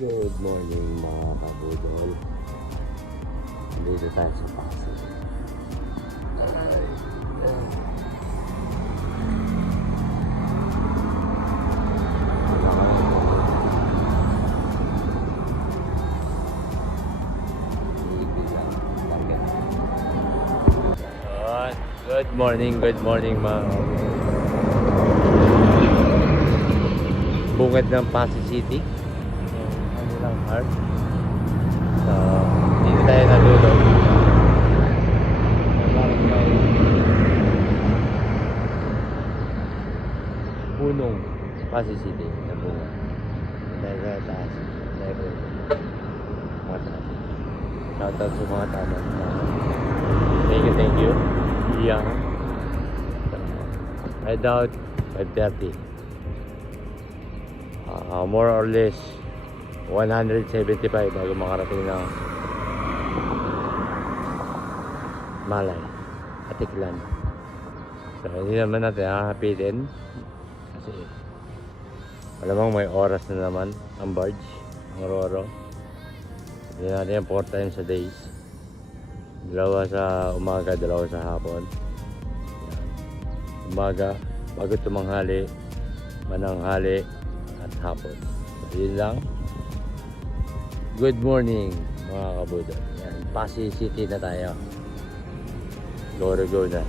Good morning mga kabudol. Dito tayo sa Pasig. Good morning mga bungad ng Pasig City. Ano lang heart. So, dito tayo natulog. Punong Pasig City na bunga. Dahil sa taas. Dahil mga taas. Shoutout sa mga taas. Thank you. Yeah. I doubt 5:30. More or less 175 bago makarating ng Malay, Atiklan. So hindi naman natin hahapitin kasi malamang may oras na naman ang barge, ang Roro. Hindi natin yung 4 times a days. Dalawa sa umaga, dalawa sa hapon. Umaga, bago tumanghali, mananghali, at hapon. So, yun lang. Good morning mga kabudol. Yan, Pasig City na tayo. Go na.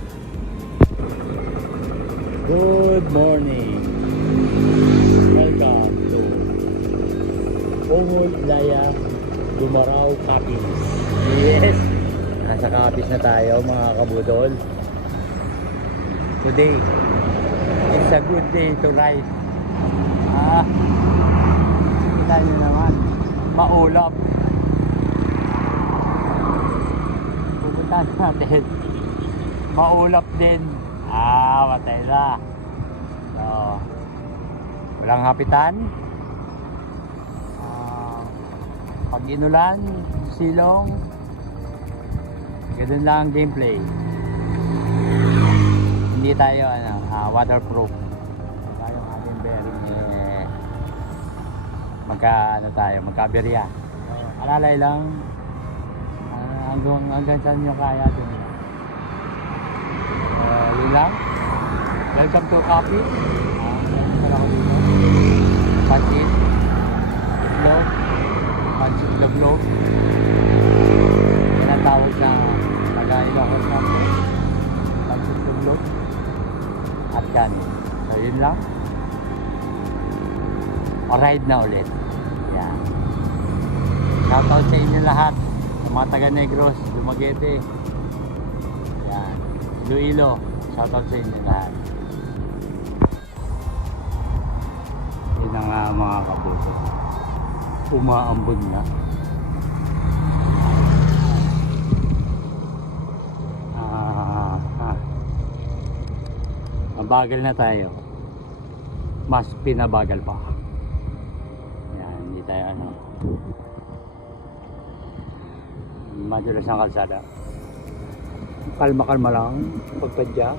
Good morning. Welcome to Ongol Laya Dumaraw Capiz. Yes! Nasa Capiz na tayo mga kabudol. Today, it's a good day to ride. Kita nyo naman, maulap. Pupuntahan natin. Maulap din. Matay na. So, walang hapitan. Pag inulan, silong, ganun lang ang gameplay. Hindi tayo waterproof. Tayong ating bearing magkaberya. Alalay lang hanggang saan nyo kaya dun. Yun lang. Welcome to Capiz. Pansit Itlog. Yan ang tawag na Ilocos Capiz. Pansit Itlog at kanin. So yun lang. O-ride na ulit. Yan. Shoutout sa inyo lahat. Sa mga taga Negros, Dumaguete. Yan. Iloilo. Shoutout sa inyo lahat. Yun na nga mga kapuso. Umaambon nga. Mabagal na tayo. Mas pinabagal pa. Yan, hindi tayo madulas ang kalsada. Kalma lang pagpadya.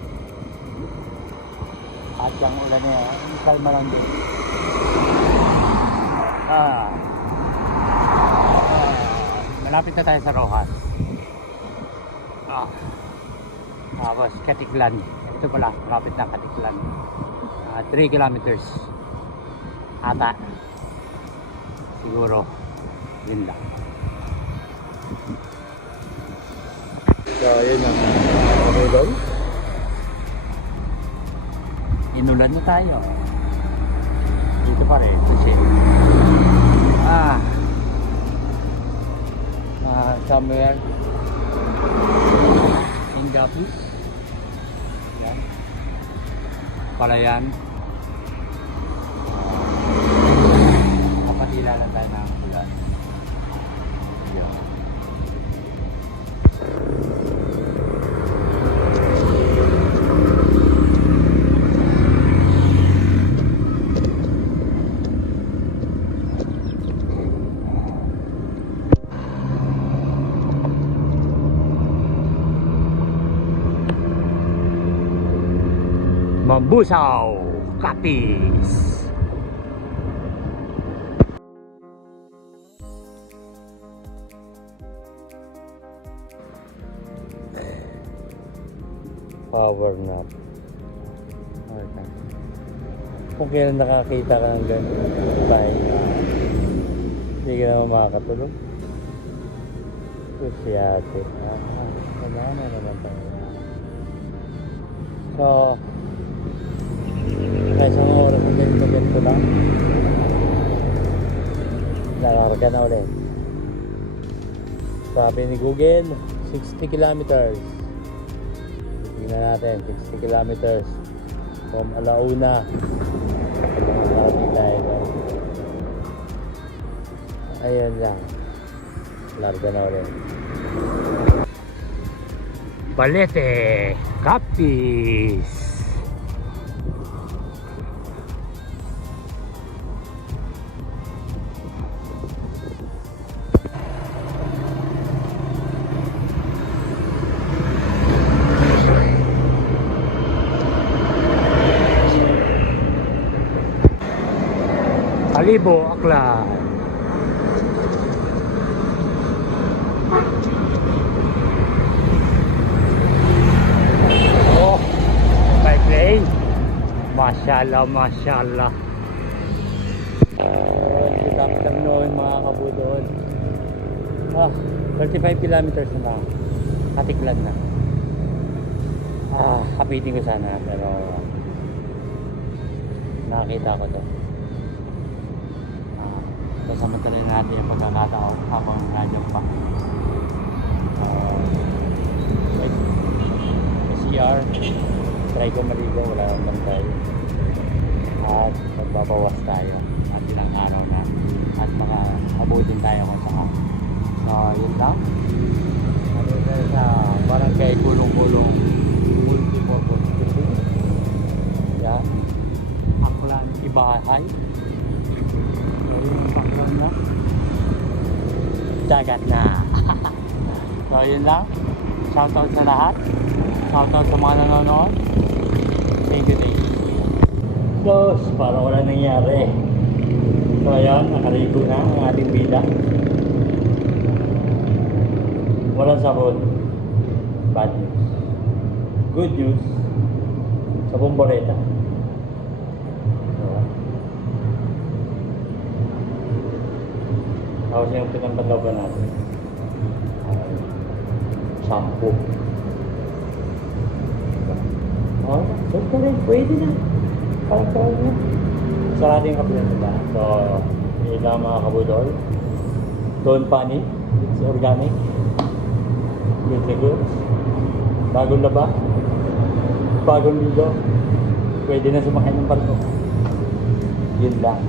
At yung ulan na yan, kalma lang din. Malapit na tayo sa Rojas. Tapos Katiklan. Ito pala, malapit na Katiklan. 3 kilometers ata. Siguro yun lang. So yun yung kabudol. Inulan na tayo. Dito pa rin kasi somewhere in Capiz. Yan. Palayan. Kapatila lang tayo ng ulan. Yan. Mambusaw Capiz. Power nap. Okay. Kung kailan nakakita ka ng ganun, pahinga, hindi ka naman makakatulog. Kusyate. Wala na naman tayo. So, kaya sa mga oras na ganito lang, lalarga na ulit. Sabi ni Google, 60 kilometers. Tingnan natin, 60 kilometers from Alauna. Ayan lang. Larga na ulit. Balete, Capiz. Kalibo, Aklan. Oh, may plane. Mashallah, mashallah. Good afternoon mga kabudol. 35 kilometers na. Katiklan na. Kapitin ko sana pero nakakita ko to. Sasamantalahin natin yung pagkakataon habang nandiyan pa. May CR, try ko maligo, wala nang bantay. At magbabawas tayo at ilang araw na. At makabutin tayo kung saka. So, yun lang. Ano tayo sa barangay Kulong-Kulong Multipurpose Building. Yan. Aklan Ibahay. Na. Dagat na. So yun lang. Shoutout sa lahat. Shoutout sa mga nanonood. Thank you. So, parang wala nangyari. So ayan, nakaligo na ang ating bida. Walang sabon. Bad news. Good news. Sabon Boreta. Tapos yung pinagpadaban natin shampoo. So ito rin, pwede na. Parang na. Sarado yung kapilan nila. So, yun lang mga kabudol. Don't panic. It's organic. Good na good. Bagong laba. Bagong ligo. Pwede na sumakay ng barko. Yun lang.